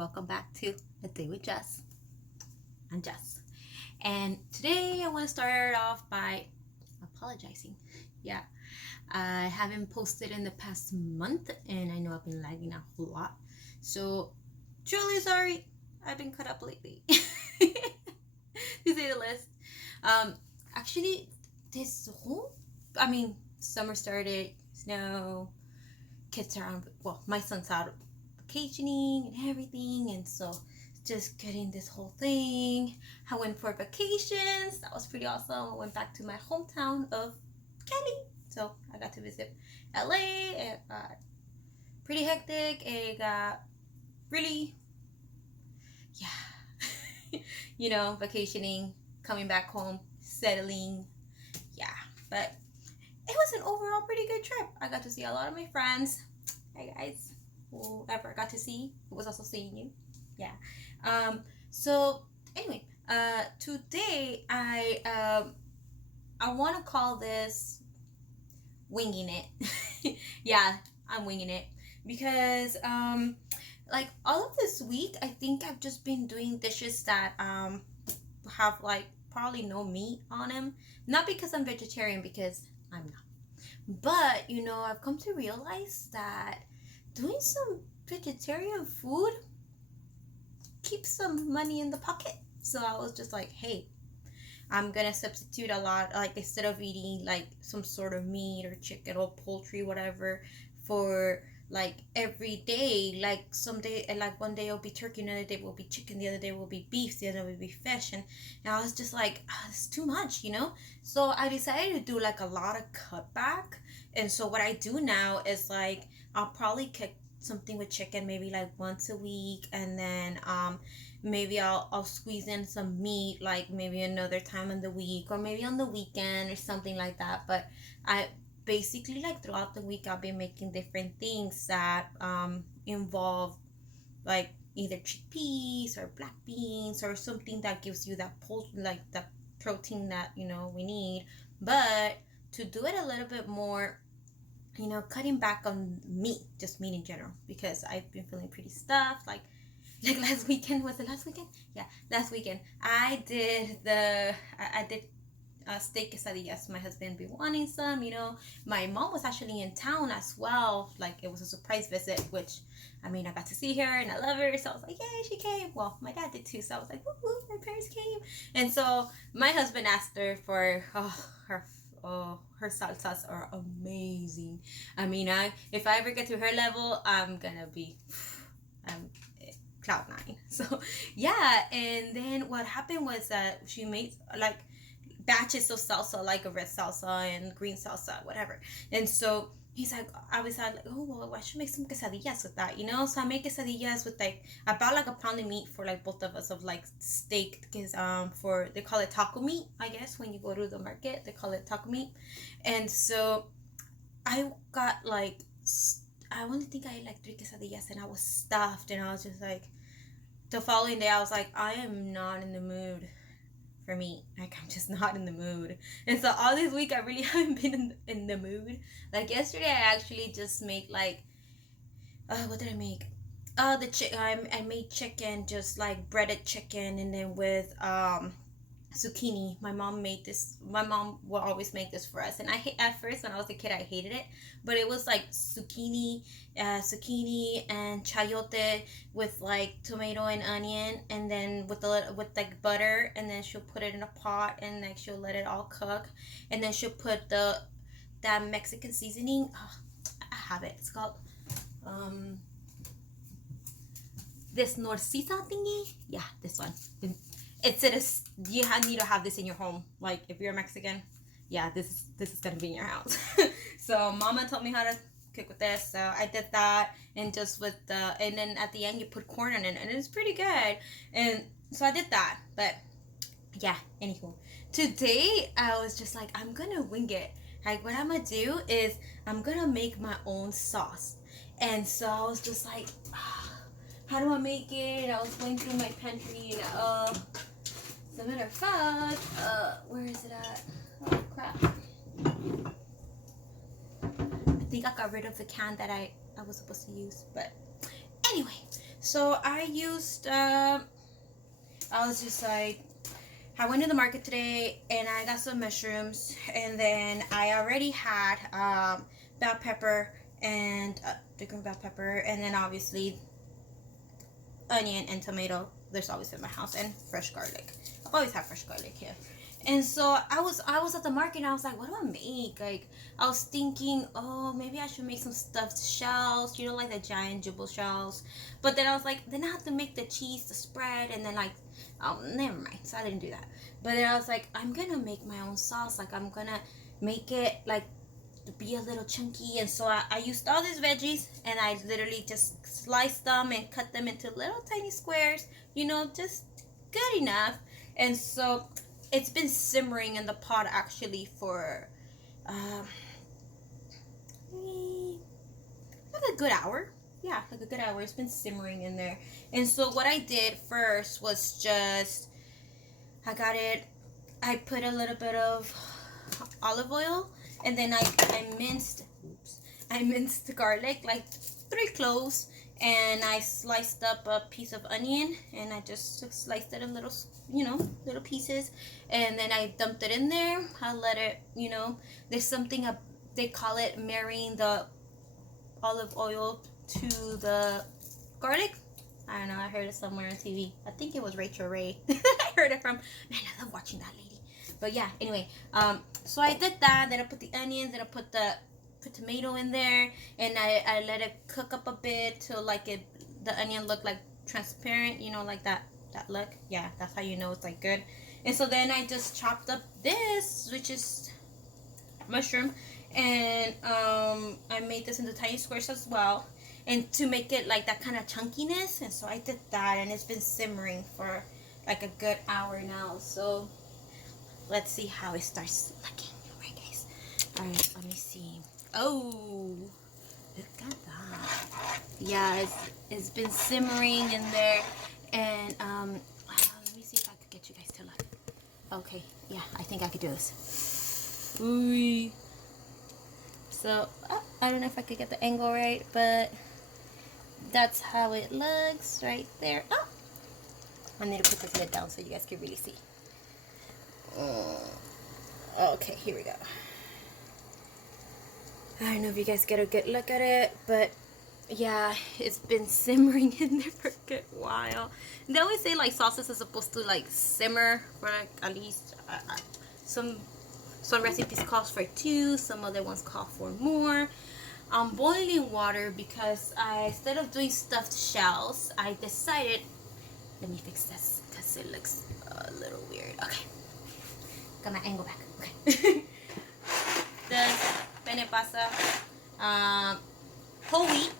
welcome back to A Day with Jess. I'm Jess, and today I want to start off by apologizing. Yeah, I haven't posted in the past month, and I know I've been lagging a whole lot, so truly sorry. I've been cut up lately, to say the least. Actually, summer started, snow, kids are on, well, my son's out vacationing and everything, and so just getting this whole thing. I went for vacations. That was pretty awesome. I went back to my hometown of Cali, so I got to visit LA. It got pretty hectic. It got really, vacationing, coming back home, settling. Yeah, but it was an overall pretty good trip. I got to see a lot of my friends. Hey guys, whoever I got to see, who was also seeing you. Yeah. So anyway, today I want to call this winging it. Yeah, I'm winging it because like all of this week, I think I've just been doing dishes that have like probably no meat on them. Not because I'm vegetarian, because I'm not. But I've come to realize that doing some vegetarian food keeps some money in the pocket. So I was just like, hey, I'm gonna substitute a lot, like instead of eating like some sort of meat or chicken or poultry, whatever, for like every day, like someday, like one day it'll be turkey, another day will be chicken, the other day will be beef, the other will be fish, and I was just like, it's too much, so I decided to do like a lot of cutback. And so what I do now is like I'll probably cook something with chicken maybe like once a week, and then maybe I'll squeeze in some meat like maybe another time in the week, or maybe on the weekend or something like that. But I basically, like throughout the week, I'll be making different things that involve like either chickpeas or black beans or something that gives you that like the protein that we need. But to do it a little bit more, cutting back on meat, just meat in general, because I've been feeling pretty stuffed. Like last weekend, was it last weekend? Yeah, last weekend I did steak quesadillas. My husband been wanting some. My mom was actually in town as well. Like it was a surprise visit, which I got to see her and I love her. So I was like, yay, she came. Well, my dad did too. So I was like, woo, my parents came. And so my husband asked her for her salsas are amazing. If I ever get to her level, I'm gonna be cloud nine. So yeah, and then what happened was that she made like batches of salsa, like a red salsa and green salsa, whatever. And so I was like, oh well, I should make some quesadillas with that, So I make quesadillas with like about like a pound of meat for like both of us, of like steak, because they call it taco meat, I guess. When you go to the market, they call it taco meat. And so I got like, I only think I ate like 3 quesadillas, and I was stuffed, and I was just like, the following day I was like, I am not in the mood for meat. Like, I'm just not in the mood. And so all this week I really haven't been in the mood. Like yesterday I actually just made like what did I make? I made chicken, just like breaded chicken, and then with zucchini. My mom will always make this for us, and at first when I was a kid I hated it, but it was like zucchini and chayote with like tomato and onion, and then with like butter, and then she'll put it in a pot, and like she'll let it all cook, and then she'll put that Mexican seasoning. I have it. It's called this Norcisa thingy. Yeah, this one. You need to have this in your home. Like if you're Mexican, yeah, this is gonna be in your house. So Mama told me how to cook with this, so I did that, and just and then at the end you put corn in it, and it's pretty good. And so I did that. But yeah, anywho, today I was just like, I'm gonna wing it. Like what I'm gonna do is I'm gonna make my own sauce. And so I was just like, how do I make it? I was going through my pantry, and as a matter of fact, where is it at? Oh crap. I think I got rid of the can that I was supposed to use. But anyway, So I used I was just like, I went to the market today and I got some mushrooms, and then I already had bell pepper and the green bell pepper, and then obviously onion and tomato. There's always in my house, and fresh garlic. I've always had fresh garlic here. And so I was at the market and I was like, what do I make? Like, I was thinking, oh, maybe I should make some stuffed shells, like the giant jumbo shells. But then I was like, then I have to make the cheese, the spread, and then like, oh, never mind. So I didn't do that. But then I was like, I'm gonna make my own sauce. Like, I'm gonna make it like to be a little chunky. And so I used all these veggies and I literally just sliced them and cut them into little tiny squares, just good enough. And so it's been simmering in the pot actually for like a good hour. Yeah, like a good hour. It's been simmering in there. And so what I did first was just, I put a little bit of olive oil, and then I minced the garlic, like 3 cloves, and I sliced up a piece of onion, and I just sliced it in little pieces, and then I dumped it in there. I let it, there's something they call it marrying the olive oil to the garlic. I don't know, I heard it somewhere on TV. I think it was Rachel Ray. I heard it from, man, I love watching that lady. But yeah, anyway, so I did that. Then I put the onions, then I put the tomato in there, and I let it cook up a bit till like the onion looked like transparent, like that look. Yeah, that's how you know it's like good. And so then I just chopped up this, which is mushroom, and I made this into tiny squares as well, and to make it like that kind of chunkiness. And so I did that, and it's been simmering for like a good hour now. So let's see how it starts looking. Alright guys, alright, let me see. Oh, look at that. Yeah, it's been simmering in there, and let me see if I could get you guys to look. Okay, yeah, I think I could do this. Ooh. So I don't know if I could get the angle right, but that's how it looks right there. Oh, I need to put this lid down so you guys can really see. Okay, here we go. I don't know if you guys get a good look at it, but yeah, it's been simmering in there for a good while. They always say like sauces are supposed to like simmer for like at least some recipes call for 2, some other ones call for more. I'm boiling water because instead of doing stuffed shells, I decided, let me fix this because it looks a little weird. Okay, got my angle back. Okay. The penne pasta, whole wheat.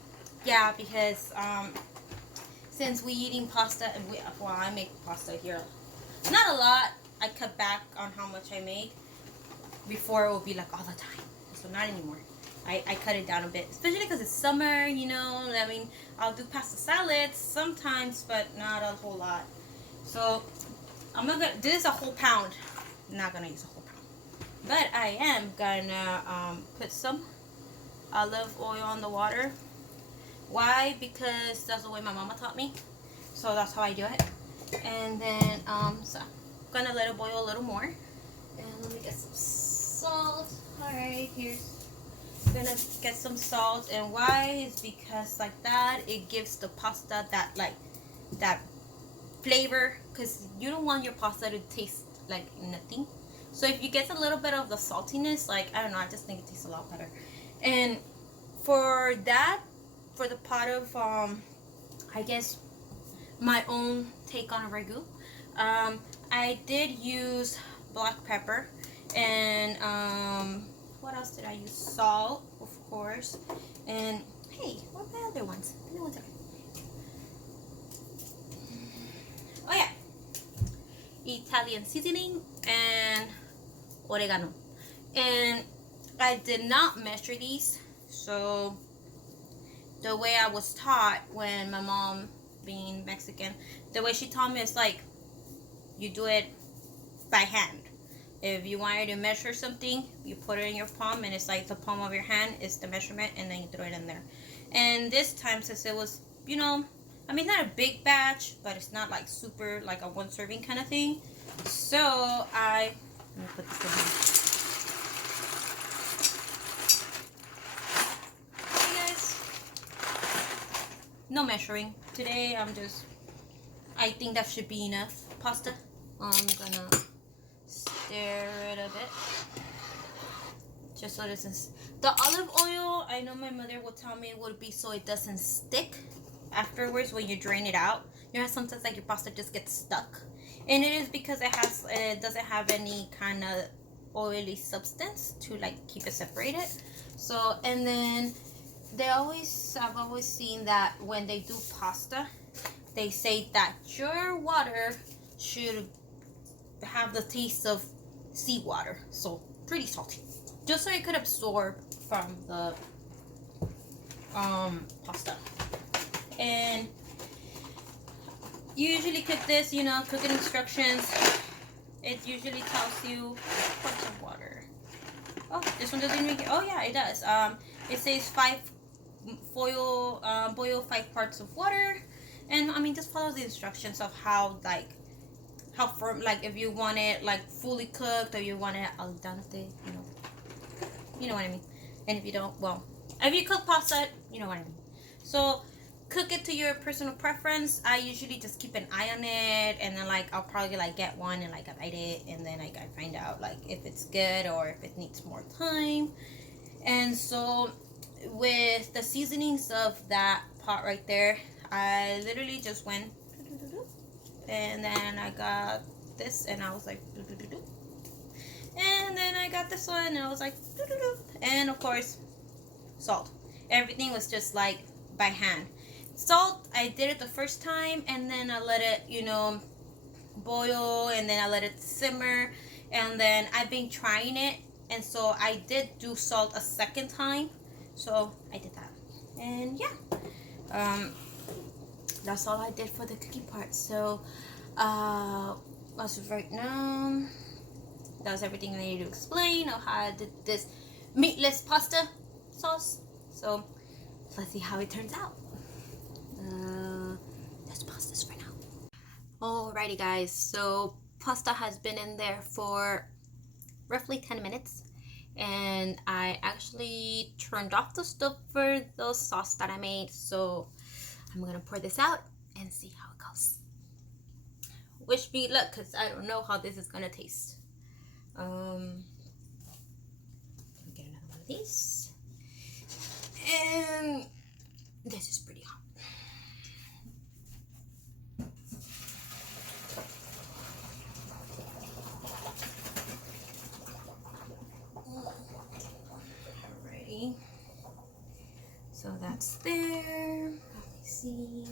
Yeah, because since we eating pasta, and I make pasta here, not a lot. I cut back on how much I make. Before it would be like all the time, so not anymore. I cut it down a bit, especially because it's summer. I mean, I'll do pasta salads sometimes, but not a whole lot. So I'm not gonna. This is a whole pound. I'm not gonna use a whole pound, but I am gonna put some olive oil on the water. Why? Because that's the way my mama taught me, so that's how I do it. And then so I'm gonna let it boil a little more, and let me get some salt. Alright, here's gonna get some salt. And why is because like that it gives the pasta that flavor, because you don't want your pasta to taste like nothing. So if you get a little bit of the saltiness, like I don't know, I just think it tastes a lot better. And for the pot of I guess my own take on a ragu, I did use black pepper. And what else did I use? Salt, of course. And hey, what are the other ones? Give me 1 second. Oh yeah, Italian seasoning and oregano. And I did not measure these, so the way I was taught when my mom, being Mexican, the way she taught me is like you do it by hand. If you wanted to measure something, you put it in your palm, and it's like the palm of your hand is the measurement, and then you throw it in there. And this time, since it was, I mean, not a big batch, but it's not like super like a one serving kind of thing. So let me put this in here. Hey guys, no measuring today. I think that should be enough pasta. I'm gonna stir it a bit, just so it doesn't. The olive oil, I know my mother would tell me it would be so it doesn't stick afterwards when you drain it out. You know, sometimes like your pasta just gets stuck, and it is because it doesn't have any kind of oily substance to like keep it separated. So, and then I've always seen that when they do pasta, they say that your water should have the taste of seawater, so pretty salty, just so it could absorb from the pasta. And you usually cook this, you know, cooking instructions, it usually tells you parts of water. Oh, this one doesn't make it. Oh yeah, it does. It says boil 5 parts of water. And I mean, just follow the instructions of how firm, like if you want it like fully cooked or you want it al dente, you know what I mean. And if you don't, well, if you cook pasta, you know what I mean. So cook it to your personal preference. I usually just keep an eye on it, and then like I'll probably like get one and like I bite it, and then like I find out like if it's good or if it needs more time. And so with the seasonings of that pot right there, I literally just went, and then I got this, and I was like, and then I got this one, and I was like, and of course, salt. Everything was just like by hand. Salt, I did it the first time, and then I let it, you know, boil, and then I let it simmer, and then I've been trying it, and so I did do salt a second time, so I did that, and yeah, that's all I did for the cookie part. So as of right now, that was everything I needed to explain of how I did this meatless pasta sauce. So let's see how it turns out. Let's pause this for now. Alrighty guys, so pasta has been in there for roughly 10 minutes, and I actually turned off the stove for the sauce that I made, so I'm gonna pour this out and see how it goes. Wish me luck, because I don't know how this is gonna taste. Let me get another one of these, and this is pretty hot. Alrighty, so that's there. Let me see.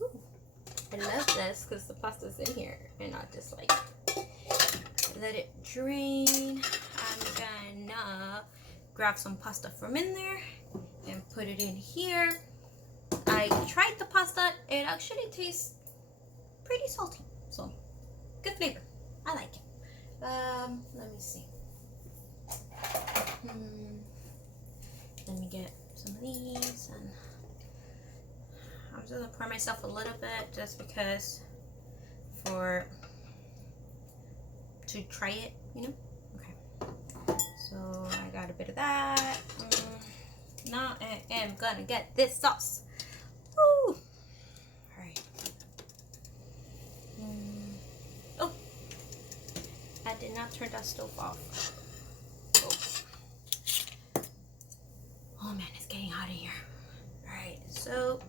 Ooh, I love this because the pasta's in here and not just like let it drain. I'm gonna grab some pasta from in there and put it in here. I tried the pasta. It actually tastes pretty salty, so good flavor. I like it. Let me see. Let me get some of these, and I'm just gonna pour myself a little bit just because to try it, you know. Okay, so I got a bit of that. Now I am gonna get this sauce. Woo! All right. Oh, I did not turn that stove off. Oh man, it's getting hot in here. All right, so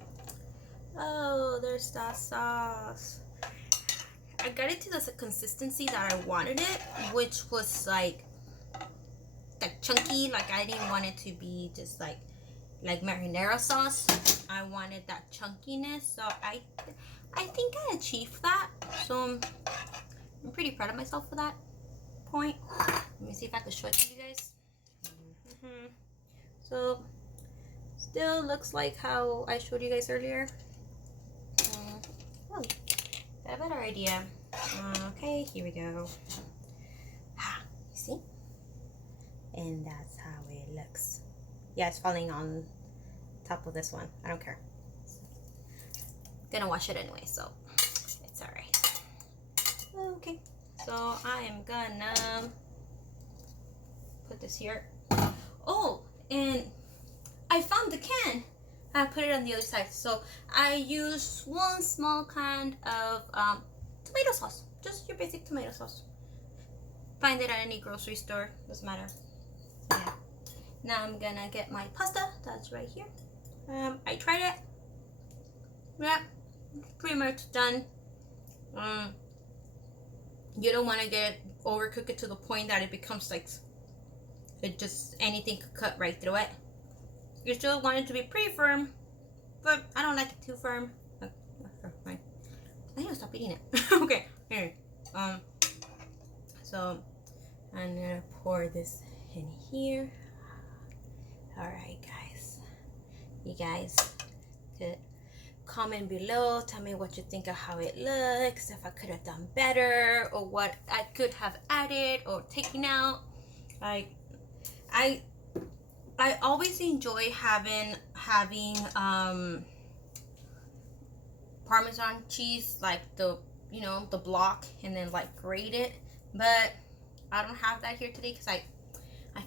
there's that sauce. I got it to the consistency that I wanted it, which was like chunky. Like I didn't want it to be just like marinara sauce. I wanted that chunkiness, so I think I achieved that. So I'm pretty proud of myself for that point. Let me see if I can show it to you guys. So still looks like how I showed you guys earlier. Oh, got a better idea. Okay, here we go. You see? and that's how it looks. Yeah, it's falling on top of this one. I don't care. Gonna wash it anyway, so it's all right. Okay, so I am gonna put this here. Oh, and I found the can. I put it on the other side. So I use 1 small can of tomato sauce. Just your basic tomato sauce. Find it at any grocery store. Doesn't matter. Yeah. Now I'm gonna get my pasta. That's right here. I tried it. Yeah, pretty much done. You don't want to overcook it to the point that it becomes like anything could cut right through it. You still want it to be pretty firm, but I don't like it too firm. Fine. I need to stop eating it. Okay. Anyway, so I'm gonna pour this in here. All right, guys. You guys could comment below. Tell me what you think of how it looks. If I could have done better, or what I could have added or taken out. Like, I always enjoy having Parmesan cheese, like the block, and then like grate it. But I don't have that here today because I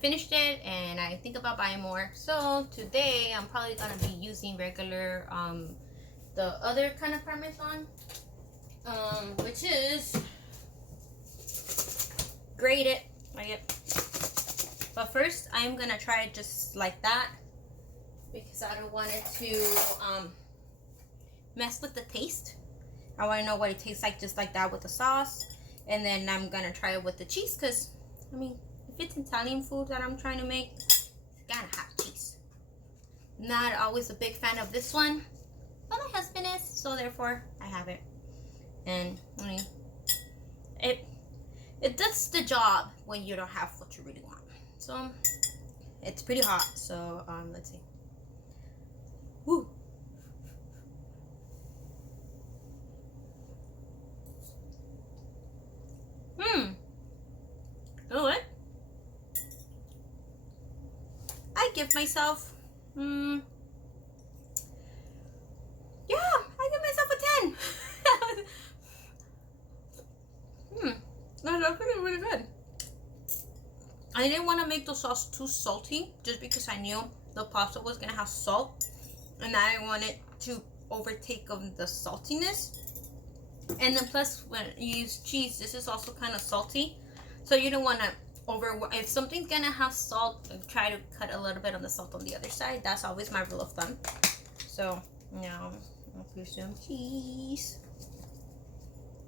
finished it and I think about buying more. So today I'm probably gonna be using regular the other kind of Parmesan, which is grated like it. But first, I'm gonna try it just like that because I don't want it to mess with the taste. I want to know what it tastes like just like that with the sauce, and then I'm gonna try it with the cheese because I mean, if it's Italian food that I'm trying to make, it's gotta have cheese. Not always a big fan of this one, but my husband is, so therefore I have it. And I mean, it does the job when you don't have what you really want. So it's pretty hot, so let's see. Woo. You know what? I give myself yeah, I give myself a 10. That's actually really good. I didn't want to make the sauce too salty just because I knew the pasta was gonna have salt, and I didn't want it to overtake of the saltiness. And then plus, when you use cheese, this is also kind of salty, so you don't want to if something's gonna have salt, try to cut a little bit on the salt on the other side. That's always my rule of thumb. So now I'll put some cheese.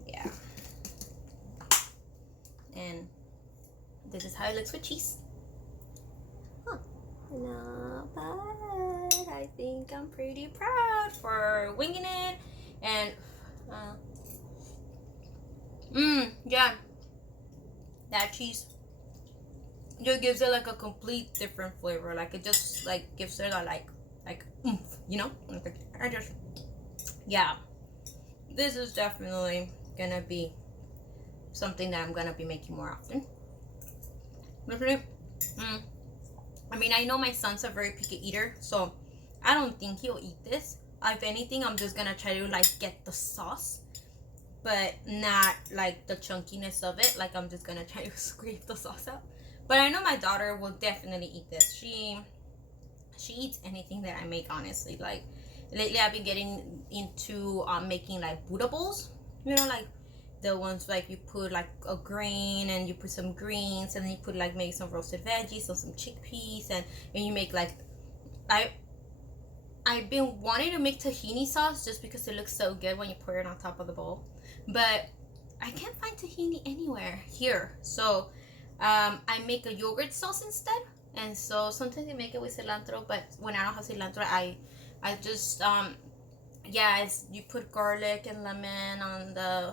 Yeah. And this is how it looks with cheese. Huh. Not bad. I think I'm pretty proud for winging it. And yeah, that cheese just gives it like a complete different flavor. Like it just like gives it a like oomph, you know? Yeah, this is definitely gonna be something that I'm gonna be making more often. I mean, I know my son's a very picky eater, so I don't think he'll eat this. If anything, I'm just gonna try to like get the sauce, but not like the chunkiness of it. Like I'm just gonna try to scrape the sauce out. But I know my daughter will definitely eat this. She eats anything that I make, honestly. Like lately I've been getting into making like Buddha bowls, you know, like the ones like you put like a grain and you put some greens, and then you put like maybe some roasted veggies or some chickpeas, and you make like I've been wanting to make tahini sauce just because it looks so good when you pour it on top of the bowl, but I can't find tahini anywhere here. So I make a yogurt sauce instead, and so sometimes I make it with cilantro, but when I don't have cilantro, I just yeah, you put garlic and lemon on the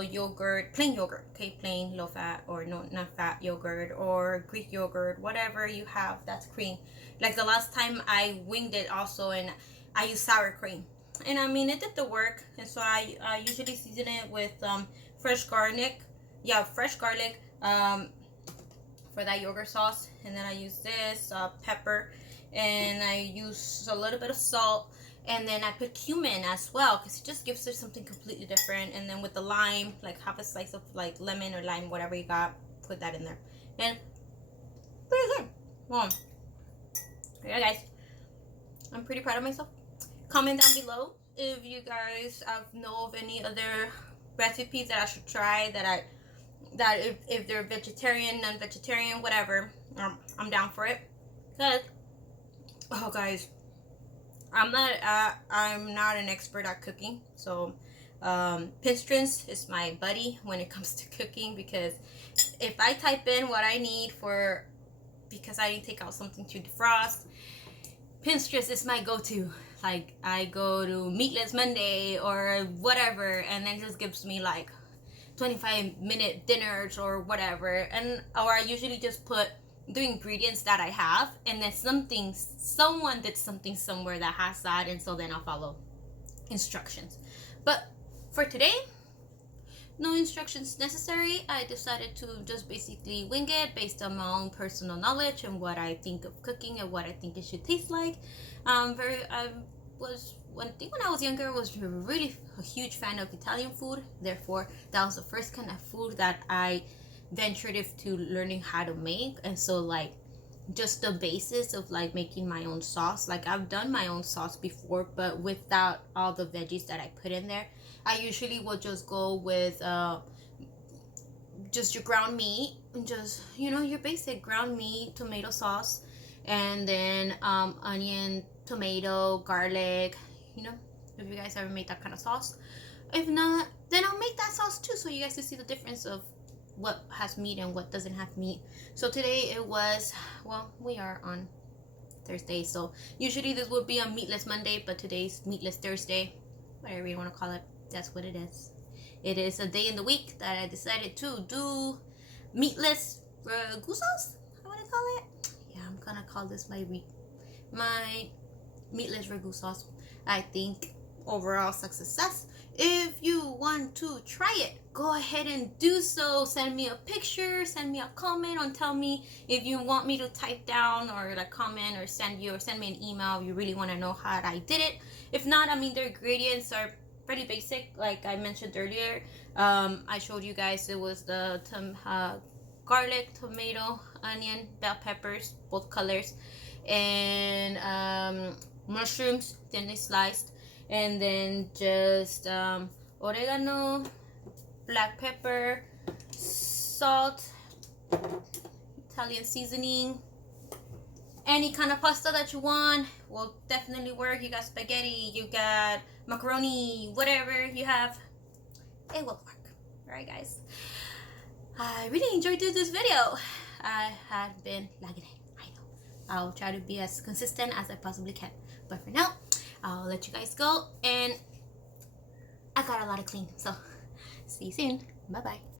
yogurt, plain yogurt, okay, plain low fat or no, not fat yogurt, or Greek yogurt, whatever you have that's cream. Like the last time I winged it also, and I used sour cream, and I mean it did the work. And so I usually season it with fresh garlic for that yogurt sauce, and then I use this pepper, and I use a little bit of salt, and then I put cumin as well because it just gives it something completely different. And then with the lime, like half a slice of like lemon or lime, whatever you got, put that in there, and pretty good. Well, yeah, guys, I'm pretty proud of myself. Comment down below if you guys know of any other recipes that I should try, that if they're vegetarian, non-vegetarian, whatever, I'm down for it. Cause, oh guys, I'm not an expert at cooking, so Pinterest is my buddy when it comes to cooking, because if I type in what I need because I need to take out something to defrost, Pinterest is my go-to. Like, I go to Meatless Monday or whatever, and then it just gives me like 25-minute dinners or whatever, or I usually just put the ingredients that I have, and then someone did something somewhere that has that, and so then I'll follow instructions. But for today, no instructions necessary. I decided to just basically wing it based on my own personal knowledge and what I think of cooking and what I think it should taste like. One thing when I was younger, was really a huge fan of Italian food. Therefore, that was the first kind of food that I ventured into learning how to make. And so, like, just the basis of like making my own sauce. Like, I've done my own sauce before, but without all the veggies that I put in there. I usually will just go with just your ground meat, and just, you know, your basic ground meat, tomato sauce, and then onion, tomato, garlic. You know, if you guys ever made that kind of sauce. If not, then I'll make that sauce too, so you guys can see the difference of what has meat and what doesn't have meat. So today it was, well, we are on Thursday, so usually this would be a Meatless Monday, but today's Meatless Thursday, whatever you want to call it. That's what it is. It is a day in the week that I decided to do meatless ragu sauce. I want to call it. Yeah, I'm gonna call this my meatless ragu sauce. I think overall success. If you want to try it, go ahead and do so. Send me a picture, send me a comment, and tell me if you want me to type down or like comment or send me an email if you really want to know how I did it. If not, I mean, the ingredients are pretty basic, like I mentioned earlier. I showed you guys it was the garlic, tomato, onion, bell peppers, both colors, and mushrooms thinly sliced, and then just oregano, black pepper, salt, Italian seasoning. Any kind of pasta that you want will definitely work. You got spaghetti, you got macaroni, whatever you have, it will work. Alright guys, I really enjoyed doing this video. I had been lagging it, I know. I'll try to be as consistent as I possibly can, but for now I'll let you guys go, and I got a lot of clean, so see you soon. Bye bye.